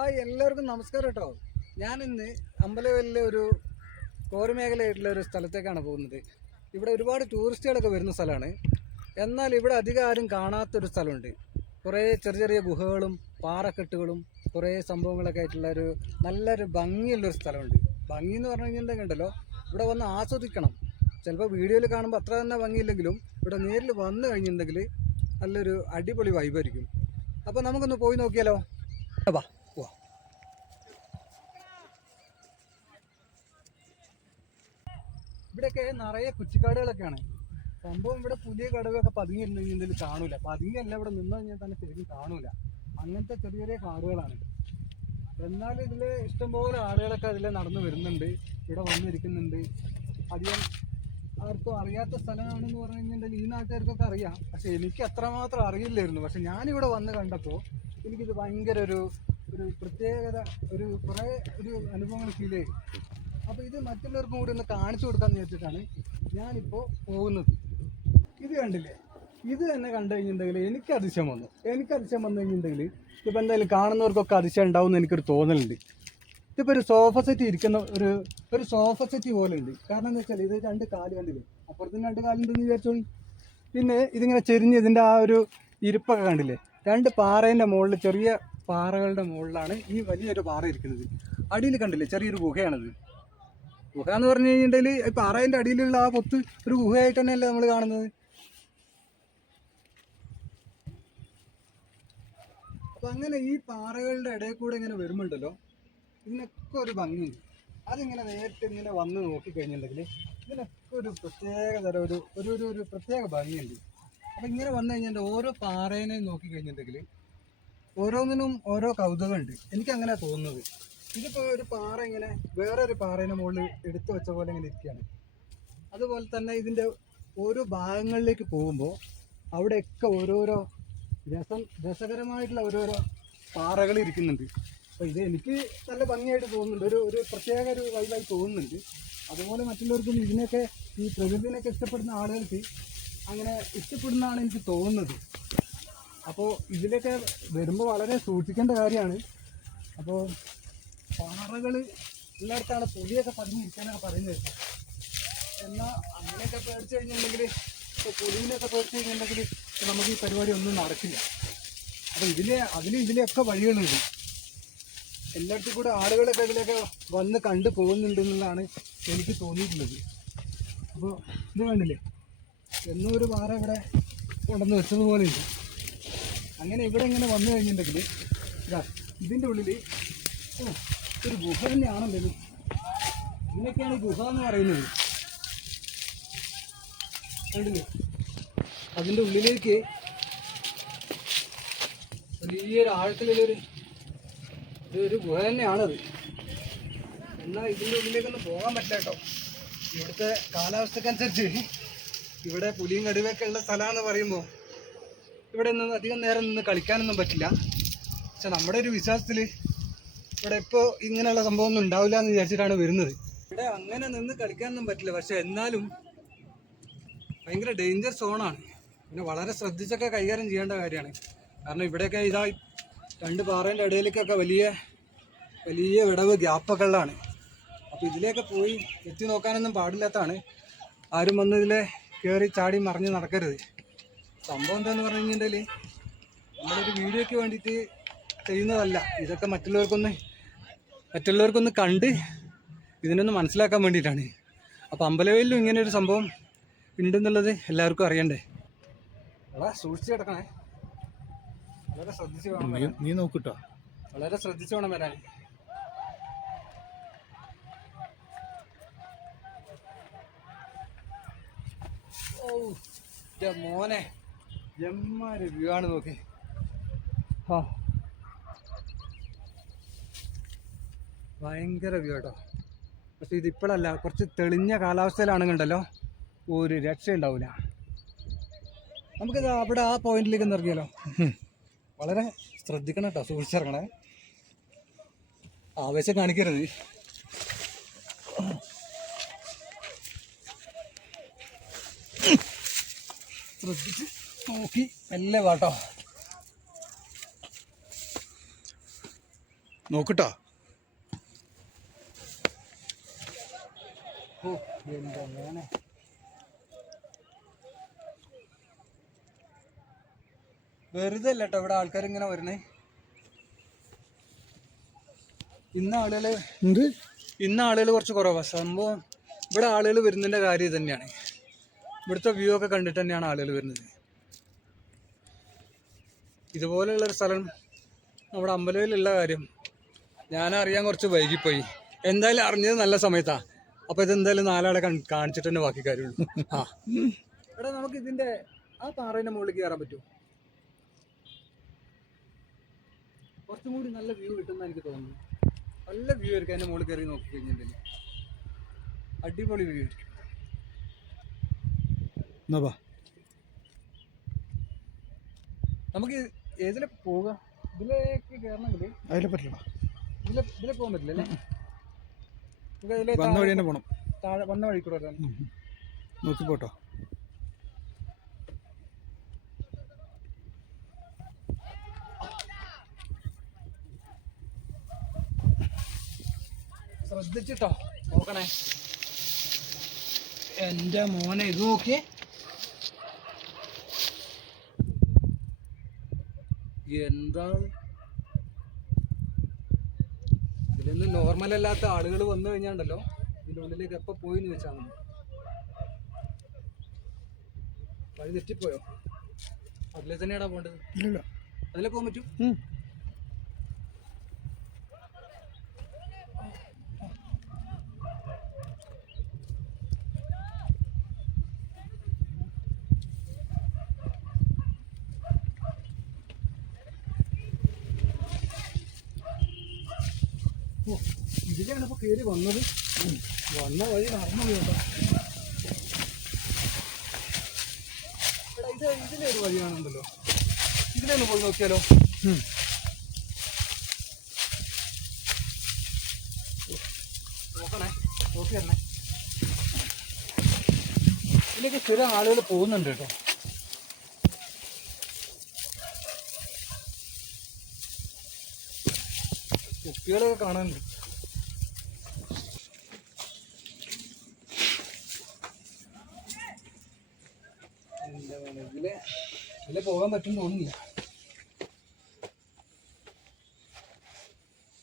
എല്ലാവർക്കും നമസ്കാരം കേട്ടോ. ഞാൻ ഇന്ന് അമ്പലവയലിലെ ഒരു കോറി മേഖലയായിട്ടുള്ള ഒരു സ്ഥലത്തേക്കാണ് പോകുന്നത്. ഇവിടെ ഒരുപാട് ടൂറിസ്റ്റുകളൊക്കെ വരുന്ന സ്ഥലമാണ്. എന്നാൽ ഇവിടെ അധികം ആരും കാണാത്തൊരു സ്ഥലമുണ്ട്. കുറേ ചെറിയ ചെറിയ ഗുഹകളും പാറക്കെട്ടുകളും കുറേ സംഭവങ്ങളൊക്കെ ആയിട്ടുള്ള ഒരു നല്ലൊരു ഭംഗിയുള്ളൊരു സ്ഥലമുണ്ട്. ഭംഗി എന്ന് പറഞ്ഞു കഴിഞ്ഞിട്ടുണ്ടെങ്കിലോ ഇവിടെ വന്ന് ആസ്വദിക്കണം. ചിലപ്പോൾ വീഡിയോയിൽ കാണുമ്പോൾ അത്ര തന്നെ ഭംഗിയില്ലെങ്കിലും ഇവിടെ നേരിൽ വന്നു കഴിഞ്ഞിട്ടുണ്ടെങ്കിൽ നല്ലൊരു അടിപൊളി വൈബായിരിക്കും. അപ്പോൾ നമുക്കൊന്ന് പോയി നോക്കിയാലോ? വാ. ഇവിടെയൊക്കെ നിറയെ കുറ്റിക്കാടുകളൊക്കെയാണ് സംഭവം. ഇവിടെ പുതിയ കടവൊക്കെ പതുങ്ങിയിട്ടുണ്ടെങ്കിൽ കാണൂല. പതുങ്ങിയല്ല, ഇവിടെ നിന്ന് കഴിഞ്ഞാൽ തന്നെ ശരിക്കും കാണൂല. അങ്ങനത്തെ ചെറിയ ചെറിയ കാടുകളാണ്. എന്നാലും ഇതിൽ ഇഷ്ടംപോലെ ആളുകളൊക്കെ അതിൽ നടന്നു വരുന്നുണ്ട്, ഇവിടെ വന്നിരിക്കുന്നുണ്ട്. അധികം ആർക്കും അറിയാത്ത സ്ഥലമാണെന്ന് പറഞ്ഞു കഴിഞ്ഞിട്ടുണ്ടെങ്കിൽ ഈ നാട്ടുകാർക്കൊക്കെ അറിയാം, പക്ഷെ എനിക്ക് അത്രമാത്രം അറിയില്ലായിരുന്നു. പക്ഷെ ഞാനിവിടെ വന്ന് കണ്ടപ്പോൾ എനിക്കിത് ഭയങ്കര ഒരു പ്രത്യേകത, കുറേ അനുഭവങ്ങൾ ഫീൽ ചെയ്തു. അപ്പോൾ ഇത് മറ്റുള്ളവർക്കും കൂടി ഒന്ന് കാണിച്ചു കൊടുക്കാമെന്ന് വിചാരിച്ചിട്ടാണ് ഞാനിപ്പോൾ പോകുന്നത്. ഇത് കണ്ടില്ലേ? ഇത് തന്നെ കണ്ടു കഴിഞ്ഞിട്ടുണ്ടെങ്കിൽ എനിക്ക് അതിശയം വന്നു കഴിഞ്ഞിട്ടുണ്ടെങ്കിൽ ഇപ്പം എന്തായാലും കാണുന്നവർക്കൊക്കെ അതിശയം ഉണ്ടാവും എന്ന് എനിക്കൊരു തോന്നലുണ്ട്. ഇതിപ്പോൾ ഒരു സോഫ സെറ്റ് ഇരിക്കുന്ന ഒരു സോഫ സെറ്റ് പോലെ ഉണ്ട്. കാരണം എന്താ വെച്ചാൽ ഇത് രണ്ട് കാല് കണ്ടില്ലേ, അപ്പുറത്തും രണ്ട് കാലുണ്ടെന്ന് വിചാരിച്ചോളി. പിന്നെ ഇതിങ്ങനെ ചെരിഞ്ഞ് ഇതിൻ്റെ ആ ഒരു ഇരിപ്പൊക്കെ കണ്ടില്ലേ? രണ്ട് പാറേൻ്റെ മുകളിൽ, ചെറിയ പാറകളുടെ മുകളിലാണ് ഈ വലിയൊരു പാറ ഇരിക്കുന്നത്. അടിയിൽ കണ്ടില്ലേ ചെറിയൊരു ഗുഹയാണത്. ഗുഹ എന്ന് പറഞ്ഞു കഴിഞ്ഞിട്ടുണ്ടെങ്കിൽ പാറേൻ്റെ അടിയിലുള്ള ആ പൊത്ത് ഒരു ഗുഹയായിട്ട് തന്നെയല്ലേ നമ്മൾ കാണുന്നത്. അപ്പം അങ്ങനെ ഈ പാറകളുടെ ഇടയിൽ കൂടെ ഇങ്ങനെ വരുമ്പോണ്ടല്ലോ ഇതിനൊക്കെ ഒരു ഭംഗിയുണ്ട്. അതിങ്ങനെ നേരിട്ട് ഇങ്ങനെ വന്ന് നോക്കിക്കഴിഞ്ഞിട്ടുണ്ടെങ്കിൽ ഇതിനൊക്കെ ഒരു പ്രത്യേക തരം ഒരു പ്രത്യേക ഭംഗിയുണ്ട്. അപ്പം ഇങ്ങനെ വന്നു കഴിഞ്ഞാൽ ഓരോ പാറേനെയും നോക്കിക്കഴിഞ്ഞിട്ടുണ്ടെങ്കിൽ ഓരോന്നിനും ഓരോ കൗതുകമുണ്ട്. എനിക്കങ്ങനെ തോന്നുന്നത്. ഇതിപ്പോൾ ഒരു പാറ ഇങ്ങനെ വേറൊരു പാറേൻ്റെ മുകളിൽ എടുത്തു വെച്ച പോലെ ഇങ്ങനെ ഇരിക്കുകയാണ്. അതുപോലെ തന്നെ ഇതിൻ്റെ ഓരോ ഭാഗങ്ങളിലേക്ക് പോകുമ്പോൾ അവിടെയൊക്കെ ഓരോരോ രസകരമായിട്ടുള്ള ഓരോരോ പാറകൾ ഇരിക്കുന്നുണ്ട്. അപ്പോൾ ഇത് എനിക്ക് നല്ല ഭംഗിയായിട്ട് തോന്നുന്നുണ്ട്, ഒരു പ്രത്യേക ഒരു വൈബായി തോന്നുന്നുണ്ട്. അതുപോലെ മറ്റുള്ളവർക്കും ഇതിനൊക്കെ, ഈ പ്രകൃതിനൊക്കെ ഇഷ്ടപ്പെടുന്ന ആളുകൾക്ക് അങ്ങനെ ഇഷ്ടപ്പെടുന്നതാണ് എനിക്ക് തോന്നുന്നത്. അപ്പോൾ ഇതിലൊക്കെ വരുമ്പോൾ വളരെ സൂക്ഷിക്കേണ്ട കാര്യമാണ്. അപ്പോൾ പാറകൾ എല്ലായിടത്താണ് പുലിയൊക്കെ പതിഞ്ഞിരിക്കാനൊക്കെ പറയുന്നത്. എന്നാൽ അങ്ങനെയൊക്കെ പേടിച്ച് കഴിഞ്ഞിട്ടുണ്ടെങ്കിൽ, ഇപ്പോൾ പുലിനെയൊക്കെ പേടിച്ച് കഴിഞ്ഞിട്ടുണ്ടെങ്കിൽ നമുക്ക് ഈ പരിപാടി ഒന്നും നടക്കില്ല. അപ്പോൾ ഇതിലൊക്കെ വഴികളുണ്ട്. എല്ലായിടത്തും കൂടെ ആളുകളൊക്കെ ഇതിലൊക്കെ വന്ന് കണ്ടു പോകുന്നുണ്ടെന്നുള്ളതാണ് എനിക്ക് തോന്നിയിട്ടുള്ളത്. അപ്പോൾ ഇത് കണ്ടില്ലേ, എന്നും ഒരു പാറ ഇവിടെ കൊണ്ടുവന്ന് വെച്ചതുപോലെ ഉണ്ട്. അങ്ങനെ ഇവിടെ ഇങ്ങനെ വന്നു കഴിഞ്ഞിട്ടുണ്ടെങ്കിൽ ഇതിൻ്റെ ഉള്ളിൽ ഒരു ഗുഹ തന്നെയാണല്ലോ. ഇതിനൊക്കെയാണ് ഗുഹ എന്ന് പറയുന്നത്. കണ്ടില്ലേ? അതിൻ്റെ ഉള്ളിലേക്ക് വലിയൊരു ആഴത്തിലുള്ളൊരു ഗുഹ തന്നെയാണത്. എന്നാൽ ഇതിൻ്റെ ഉള്ളിലേക്കൊന്നും പോകാൻ പറ്റില്ല കേട്ടോ. ഇവിടുത്തെ കാലാവസ്ഥക്കനുസരിച്ച് ഇവിടെ പുലിയും കടുവയൊക്കെ ഉള്ള സ്ഥലമാണെന്ന് പറയുമ്പോൾ ഇവിടെ നിന്ന് അധികം നേരം നിന്ന് കളിക്കാനൊന്നും പറ്റില്ല. പക്ഷെ നമ്മുടെ ഒരു വിശ്വാസത്തിൽ ഇവിടെ ഇപ്പോൾ ഇങ്ങനെയുള്ള സംഭവമൊന്നും ഉണ്ടാവില്ല എന്ന് വിചാരിച്ചിട്ടാണ് വരുന്നത്. ഇവിടെ അങ്ങനെ നിന്ന് കളിക്കാനൊന്നും പറ്റില്ല, പക്ഷെ എന്നാലും ഭയങ്കര ഡേഞ്ചർ സോണാണ്. പിന്നെ വളരെ ശ്രദ്ധിച്ചൊക്കെ കൈകാര്യം ചെയ്യേണ്ട കാര്യമാണ്. കാരണം ഇവിടെയൊക്കെ രണ്ട് പാറേൻ്റെ ഇടയിലേക്കൊക്കെ വലിയ വലിയ വിടവ് ഗ്യാപ്പൊക്കെ ഉള്ളതാണ്. അപ്പോൾ ഇതിലേക്ക് പോയി എത്തി നോക്കാനൊന്നും പാടില്ലാത്തതാണ്. ആരും വന്ന് ഇതിലെ കയറി ചാടി മറിഞ്ഞ് നടക്കരുത്. സംഭവം എന്താണെന്ന് പറഞ്ഞു കഴിഞ്ഞിട്ടുണ്ടെങ്കിൽ നമ്മളൊരു വീഡിയോയ്ക്ക് വേണ്ടിയിട്ട് ചെയ്യുന്നതല്ല. ഇതൊക്കെ മറ്റുള്ളവർക്കൊന്ന് കണ്ട് ഇതിനൊന്ന് മനസ്സിലാക്കാൻ വേണ്ടിയിട്ടാണ്. അപ്പോൾ അമ്പലവയലിലും ഇങ്ങനെ ഒരു സംഭവം ഉണ്ടെന്നുള്ളത് എല്ലാവർക്കും അറിയണ്ടേ. വളരെ സൂക്ഷിച്ച് കിടക്കണേ, വളരെ ശ്രദ്ധിച്ച് വേണം. നീ നോക്കിട്ടോ, വളരെ ശ്രദ്ധിച്ച് വേണം വരാൻ. ഓ മോനെ, എമ്മാര് വ്യൂ ആണ് നോക്കി. ഭയങ്കര വ്യൂ കേട്ടോ. പക്ഷെ ഇതിപ്പോഴല്ല, കുറച്ച് തെളിഞ്ഞ കാലാവസ്ഥയിലാണെന്നുണ്ടല്ലോ ഒരു രക്ഷ ഉണ്ടാവില്ല. നമുക്കിത് അവിടെ ആ പോയിന്റിലേക്ക് ഒന്ന് ഇറങ്ങിയാലോ? വളരെ ശ്രദ്ധിക്കണം കേട്ടോ, സൂക്ഷിച്ചിറങ്ങണേ, ആവേശം കാണിക്കരുത്. ശ്രദ്ധിച്ച് നോക്കി മെല്ലെ വാട്ടോ. നോക്കട്ടാ. ഓ എന്താ മോനെ, വെറുതെ അല്ല കേട്ടോ ഇവിടെ ആൾക്കാർ ഇങ്ങനെ വരണേ. ഇന്ന് ആളുകൾ കുറച്ച് കുറവാണ്. സംഭവം ഇവിടെ ആളുകൾ വരുന്നതിൻ്റെ കാര്യം ഇത് തന്നെയാണ്. ഇവിടുത്തെ വ്യൂ ഒക്കെ കണ്ടിട്ട് തന്നെയാണ് ആളുകൾ വരുന്നത്. ഇതുപോലെയുള്ളൊരു സ്ഥലം നമ്മുടെ അമ്പലവയലുള്ള കാര്യം ഞാനറിയാൻ കുറച്ച് വൈകിപ്പോയി. എന്തായാലും അറിഞ്ഞത് നല്ല സമയത്താണ്. അപ്പോൾ ഇതെന്തായാലും നാലാളെ കാണിച്ചിട്ട് തന്നെ ബാക്കി കാര്യമുള്ളൂ. ആ എടാ, നമുക്ക് ഇതിൻ്റെ ആ പാറേൻ്റെ മുകളിൽ കയറാൻ പറ്റുമോ? കുറച്ചും കൂടി നല്ല വ്യൂ കിട്ടുമെന്ന് എനിക്ക് തോന്നുന്നു. നല്ല വ്യൂ ആയിരിക്കും അതിൻ്റെ മുകളിൽ കയറി നോക്കി കഴിഞ്ഞിട്ടുണ്ടെങ്കിൽ. അടിപൊളി വ്യൂ ആയിരിക്കും. നമുക്ക് ഏതിലെ പോകാം? ഇതിലേക്ക് കയറണമെങ്കിൽ അതിലെ പറ്റില്ല, ഇതിലെ പോകാൻ പറ്റില്ല അല്ലേ? വന്ന വഴി തന്നെ പോകണം. താഴെ വന്ന വഴി കൂടെ നോക്കി പോട്ടോ. ശ്രദ്ധിച്ചിട്ടോ നോക്കണേ. എൻ്റെ മോനെ ഇത് നോക്കിയേ, എന്താ ഇതിലൊന്നും നോർമൽ അല്ലാത്ത ആളുകൾ വന്നു കഴിഞ്ഞാണ്ടല്ലോ ഇതിൻ്റെ ഉള്ളിലേക്ക് എപ്പോൾ പോയിന്ന് വെച്ചാൽ മതി. വഴി തെറ്റിപ്പോയോ? അതിലെ തന്നെയാടാ പോകേണ്ടത്. ഇല്ല, അതിലെ പോകാൻ പറ്റും. ഇതിലാണ് ഇപ്പോൾ കയറി വന്നത്. വന്ന വഴി നടന്നു കേട്ടോ. എടാ, ഇതിലൊരു വഴിയാണുണ്ടല്ലോ, ഇതിലൊന്ന് പോയി നോക്കിയാലോ? നോക്കണേ, നോക്കി തരണേ. ഇതിലേക്ക് സ്ഥിരം ആളുകൾ പോകുന്നുണ്ട് കേട്ടോ. കുപ്പികളൊക്കെ കാണാനുണ്ട്. ഇതിലെ പോകാൻ പറ്റും തോന്നുന്നില്ല.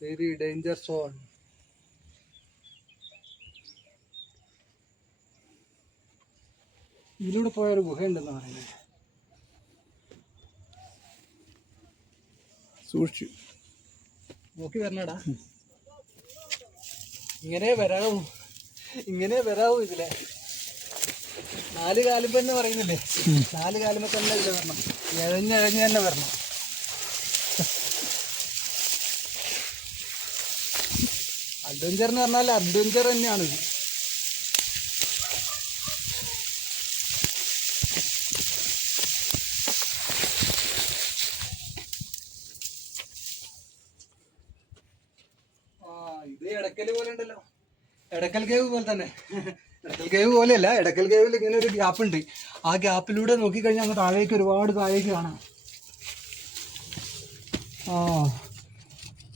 Very danger zone. ഇതിലൂടെ പോയൊരു ഗുഹയുണ്ടെന്ന് പറയുന്നത്. സൂക്ഷിച്ചു നോക്കി വരണടാ. ഇങ്ങനെ വരാവൂ ഇതിലെ. 4 കാലുമ്പ തന്നെ പറയുന്നില്ലേ, 4 കാലുമ്പ തന്നെ ഇതിൽ വരണം. ഇഴഞ്ഞ് തന്നെ വരണം. അഡ്വഞ്ചർ എന്ന് പറഞ്ഞാൽ അഡ്വഞ്ചർ തന്നെയാണ് ഇത്. ഇത് എടക്കൽ പോലെ ഉണ്ടല്ലോ, എടക്കൽ കേവ് പോലെ തന്നെ. എടക്കൽ കേവ് പോലെയല്ല, എടക്കൽ കേവിൽ ഇങ്ങനെ ഒരു ഗ്യാപ്പ് ഉണ്ട്. ആ ഗ്യാപ്പിലൂടെ നോക്കിക്കഴിഞ്ഞാൽ അങ്ങ് താഴേക്ക് ഒരുപാട് താഴേക്ക് കാണാം. ആ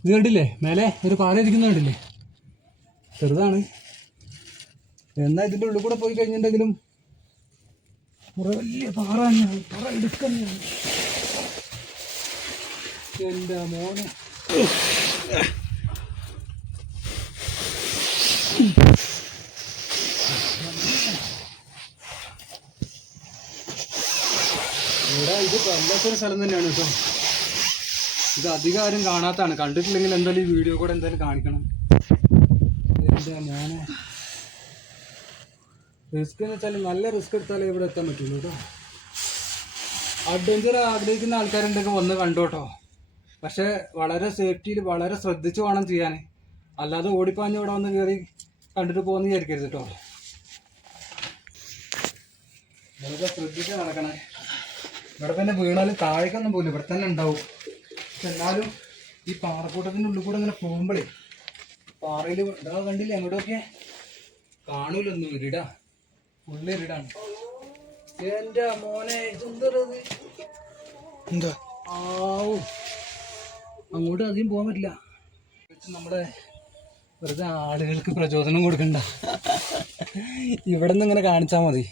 ഇത് കണ്ടില്ലേ, മേലെ ഒരു പാറ ഇരിക്കുന്ന കണ്ടില്ലേ? ചെറുതാണ്, എന്നാൽ ഇതിൻ്റെ ഉള്ളിൽ കൂടെ പോയി കഴിഞ്ഞിട്ടുണ്ടെങ്കിലും കുറെ വലിയ പാറ തന്നെയാണ്. പാറ എടുക്കുന്നതാണ്. എൻ്റെ മോനെ, ഇത് വല്ലാത്തൊരു സ്ഥലം തന്നെയാണ് കേട്ടോ. ഇത് അധികം ആരും കാണാത്തതാണ്. കണ്ടിട്ടില്ലെങ്കിൽ എന്തായാലും ഈ വീഡിയോ കൂടെ എന്തായാലും കാണിക്കണം. എന്താ മോനെ, റിസ്ക് എന്ന് വെച്ചാൽ നല്ല റിസ്ക് എടുത്താലേ ഇവിടെ എത്താൻ പറ്റുള്ളൂ കേട്ടോ. അഡ്വഞ്ചർ ആഗ്രഹിക്കുന്ന ആൾക്കാരുണ്ടെങ്കിൽ വന്ന് കണ്ടോട്ടോ. പക്ഷെ വളരെ സേഫ്റ്റിയിൽ വളരെ ശ്രദ്ധിച്ച് വേണം ചെയ്യാൻ. അല്ലാതെ ഓടിപ്പാഞ്ഞ് ഇവിടെ വന്ന് കയറി കണ്ടിട്ട് പോകുന്ന വിചാരിക്കരുത് കേട്ടോ. വളരെ ശ്രദ്ധിച്ച് നടക്കണേ. ഇവിടെ തന്നെ വീണാൽ താഴേക്കൊന്നും പോലും ഇവിടെ തന്നെ ഉണ്ടാവും. പക്ഷെ എന്നാലും ഈ പാറക്കൂട്ടത്തിൻ്റെ ഉള്ളിൽ കൂടെ ഇങ്ങനെ പോകുമ്പോഴേ പാറയിൽ ഇതാ കണ്ടില്ലേ, അങ്ങോട്ടൊക്കെ കാണൂലൊന്നും. ഇരുടാ, ഫുള്ള് ഇരുടാണ്. എൻ്റെ മോനെ, ഇതെന്തത്? എന്താ ആവൂ, അങ്ങോട്ട് അധികം പോകാൻ പറ്റില്ല. നമ്മുടെ വെറുതെ ആളുകൾക്ക് പ്രചോദനം കൊടുക്കണ്ട, ഇവിടെ നിന്ന് ഇങ്ങനെ കാണിച്ചാൽ മതി.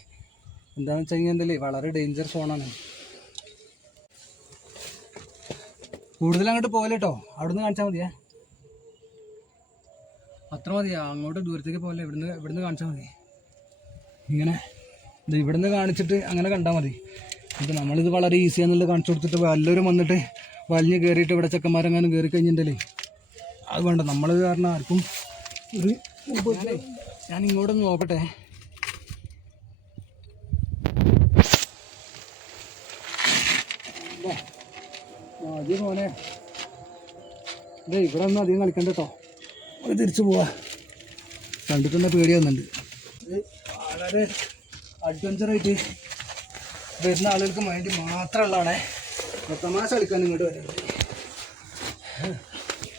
എന്താണെന്ന് വെച്ച് കഴിഞ്ഞാൽ വളരെ ഡേഞ്ചർ സോണാണ്. കൂടുതൽ അങ്ങോട്ട് പോലെ കേട്ടോ, അവിടെ നിന്ന് കാണിച്ചാൽ മതിയേ, അത്ര മതിയാ. അങ്ങോട്ട് ദൂരത്തേക്ക് പോലെ ഇവിടുന്ന് കാണിച്ചാൽ മതി. ഇങ്ങനെ ഇത് ഇവിടുന്ന് കാണിച്ചിട്ട് അങ്ങനെ കണ്ടാൽ മതി. അപ്പോൾ നമ്മളിത് വളരെ ഈസിയാണെന്നുള്ളത് കാണിച്ചു കൊടുത്തിട്ട് വല്ലവരും വന്നിട്ട് വലിഞ്ഞ് കയറിയിട്ട് ഇവിടെ ചെക്കന്മാരെങ്ങാനും കയറി കഴിഞ്ഞിട്ടുണ്ടല്ലേ അത് വേണ്ട. നമ്മളത് കാരണം ആർക്കും ഒരു ഞാൻ ഇങ്ങോട്ടൊന്ന് നോക്കട്ടെ. ആദ്യം മോനെ ഇതേ ഇവിടെ ഒന്നും അധികം കളിക്കണ്ട കേട്ടോ, അത് തിരിച്ചു പോവാ. കണ്ടിട്ടുള്ള പേടി വന്നിട്ടുണ്ട്. ഇത് വളരെ അഡ്വഞ്ചറായിട്ട് വരുന്ന ആളുകൾക്ക് വേണ്ടി മാത്രമുള്ളതാണേ. തമാശ കളിക്കാൻ ഇങ്ങോട്ട് വരുന്നത്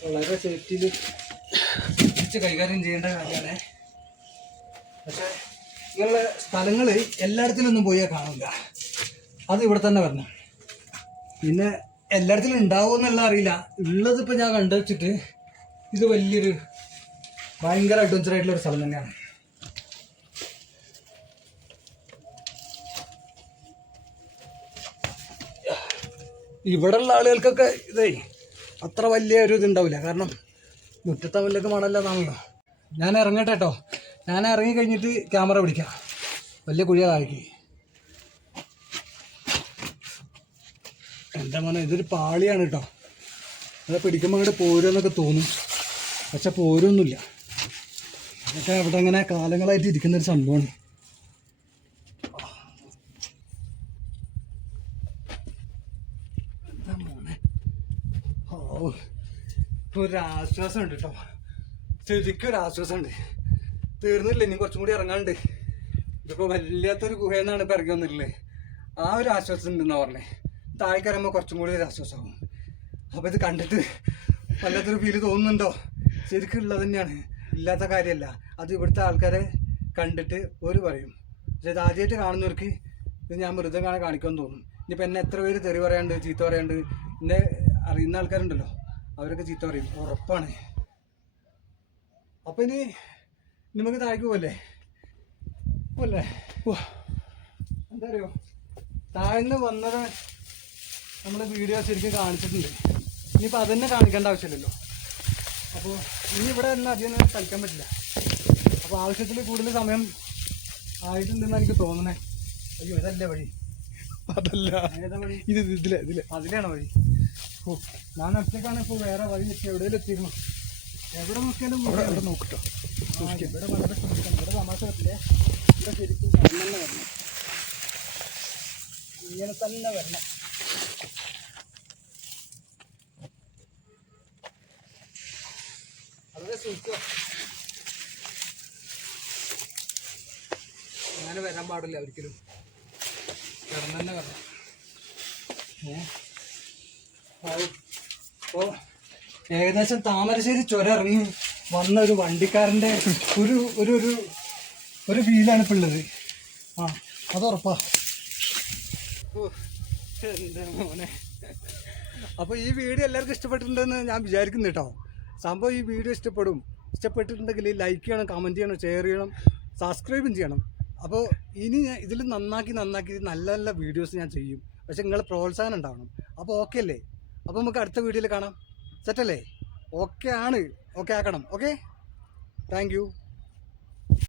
വളരെ സേഫ്റ്റിയിൽ തിരിച്ച് കൈകാര്യം ചെയ്യേണ്ട കാര്യമാണ്. പക്ഷേ ഇങ്ങനെയുള്ള സ്ഥലങ്ങൾ എല്ലായിടത്തിലൊന്നും പോയാൽ കാണില്ല, അത് ഇവിടെ തന്നെ വരണം. പിന്നെ എല്ലായിടത്തിലും ഉണ്ടാവുമെന്നുള്ള അറിയില്ല. ഉള്ളതിപ്പോൾ ഞാൻ കണ്ടു വെച്ചിട്ട് ഇത് വലിയൊരു ഭയങ്കര അഡ്വഞ്ചറായിട്ടുള്ളൊരു സ്ഥലം തന്നെയാണ്. ഇവിടെയുള്ള ആളുകൾക്കൊക്കെ ഇതേ അത്ര വലിയ ഒരു ഇതുണ്ടാവില്ല, കാരണം മുറ്റത്തവനിലേക്ക് മണല്ലാതാണല്ലോ. ഞാൻ ഇറങ്ങട്ടെ കേട്ടോ, ഞാൻ ഇറങ്ങി കഴിഞ്ഞിട്ട് ക്യാമറ പിടിക്കാം. വലിയ കുഴിയ താഴേക്ക്. എൻ്റെ മോനെ ഇതൊരു പാളിയാണ് കേട്ടോ, അത് പിടിക്കുമ്പോൾ അങ്ങോട്ട് പോരുമെന്നൊക്കെ തോന്നും, പക്ഷെ പോരൊന്നുമില്ല. അതൊക്കെ അവിടെ ഇങ്ങനെ കാലങ്ങളായിട്ട് ഇരിക്കുന്നൊരു സംഭവമാണ്. ഒരാശ്വാസം ഉണ്ട് കേട്ടോ, ശരിക്കും ഒരു ആശ്വാസമുണ്ട്. തീർന്നില്ല, ഇനി കുറച്ചും കൂടി ഇറങ്ങാണ്ട്. ഇതിപ്പോൾ വല്ലാത്തൊരു ഗുഹയെന്നാണ് ഇപ്പം ഇറങ്ങി വന്നിട്ടില്ലേ, ആ ഒരു ആശ്വാസം ഉണ്ടെന്നാണ് പറഞ്ഞേ. താഴേക്ക് ഇറങ്ങുമ്പോൾ കുറച്ചും കൂടി ഒരു ആശ്വാസമാകും. അപ്പോൾ ഇത് കണ്ടിട്ട് വല്ലാത്തൊരു ഫീല് തോന്നുന്നുണ്ടോ? ശരിക്കും ഉള്ളത് തന്നെയാണ്, ഇല്ലാത്ത കാര്യമല്ല. അത് ഇവിടുത്തെ ആൾക്കാരെ കണ്ടിട്ട് ഒരു പറയും. പക്ഷേ ഇത് ആദ്യമായിട്ട് കാണുന്നവർക്ക് ഇത് ഞാൻ വെറുതെ കാണിക്കുമെന്ന് തോന്നും. ഇനിയിപ്പോൾ എന്നെ എത്ര പേര് തെറി പറയാണ്ട് ചീത്ത പറയാണ്ട് എന്നെ അറിയുന്ന ആൾക്കാരുണ്ടല്ലോ, അവരൊക്കെ ചീത്ത പറയും, ഉറപ്പാണ്. അപ്പം ഇനി നമുക്ക് താഴേക്ക് പോകല്ലേ പോലെ എന്താ അറിയോ, താഴ്ന്ന് വന്നത് നമ്മൾ വീഡിയോ ശരിക്കും കാണിച്ചിട്ടുണ്ട്. ഇനിയിപ്പോൾ അതന്നെ കാണിക്കേണ്ട ആവശ്യമില്ലല്ലോ. അപ്പോൾ ഇനി ഇവിടെ തന്നെ അധികം കളിക്കാൻ പറ്റില്ല. അപ്പോൾ ആവശ്യത്തിൽ കൂടുതൽ സമയം ആയിട്ടുണ്ടെന്ന് എനിക്ക് തോന്നണേ. അയ്യോ ഇതല്ലേ വഴി, അതല്ല ഏതാ വഴി? അതിലാണ് വഴി. ഓ ഞാൻ ഒറ്റക്കാണ് ഇപ്പോൾ വേറെ വഴി എത്തി, എവിടെയെങ്കിലും എത്തിയിരുന്നു. എവിടെ നോക്കിയാലും ഇവിടെ നോക്കട്ടോ, ഇവിടെ വളരെ സൂക്ഷിക്കണം. ഇവിടെ തമാശ പറ്റില്ലേ, ഇവിടെ ശരിക്കും തന്നെ വരണം, ഇങ്ങനെ തന്നെ വരണം. വളരെ സൂക്ഷിക്കുക, അങ്ങനെ വരാൻ പാടില്ല ഒരിക്കലും, കിടന്നു തന്നെ വരണം. അപ്പോൾ ഏകദേശം താമരശ്ശേരി ചുരം ഇറങ്ങി വന്ന ഒരു വണ്ടിക്കാരൻ്റെ ഒരു ഒരു ഒരു ഒരു ഫീലാണ് ഇപ്പോൾ ഉള്ളത്. ആ അത് ഉറപ്പാ. എൻ്റെ മോനെ, അപ്പോൾ ഈ വീഡിയോ എല്ലാവർക്കും ഇഷ്ടപ്പെട്ടിട്ടുണ്ടെന്ന് ഞാൻ വിചാരിക്കുന്നു കേട്ടോ. സംഭവം ഈ വീഡിയോ ഇഷ്ടപ്പെട്ടിട്ടുണ്ടെങ്കിൽ ലൈക്ക് ചെയ്യണം, കമൻറ്റ് ചെയ്യണം, ഷെയർ ചെയ്യണം, സബ്സ്ക്രൈബും ചെയ്യണം. അപ്പോൾ ഇനി ഞാൻ ഇതിൽ നന്നാക്കി നല്ല നല്ല വീഡിയോസ് ഞാൻ ചെയ്യും. പക്ഷെ നിങ്ങളെ പ്രോത്സാഹനം ഉണ്ടാവണം. അപ്പോൾ ഓക്കെ അല്ലേ? അപ്പോൾ നമുക്ക് അടുത്ത വീഡിയോയിൽ കാണാം. സെറ്റല്ലേ? ഓക്കെ ആണ്, ഓക്കെ ആക്കണം. Okay, thank you.